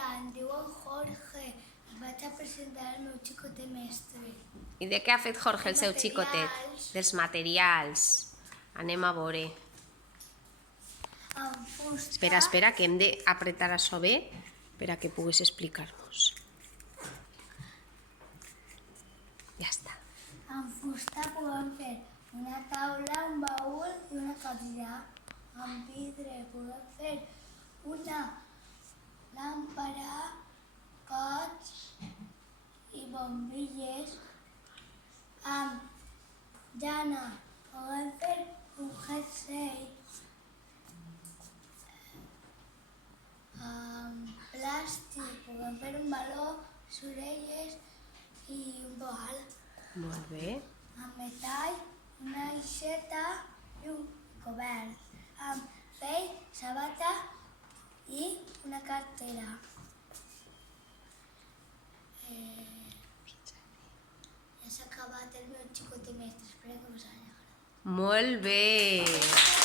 Hola, em diu el Jorge. Vaig a presentar el meu xicotet mestre. I de què ha fet Jorge, el seu xicotet? Materials. Dels materials. Anem a veure. Amb fusta. Espera, que hem d'apretar això bé per a que puguis explicar-nos. Ja està. Amb fusta podem fer una taula, un baúl i una cadira. Amb vidre podem fer una làmpara, gots i bombilles. Amb llana podem fer un jersei. Amb plàstic podem fer un baló, les orelles i un bol. Molt bé. Amb metall, una aixeta i un cobert. Amb pell, sabata i una cartera. Ja s'ha acabat el meu xicotet mestre, espero que us hagi agradat. Molt bé.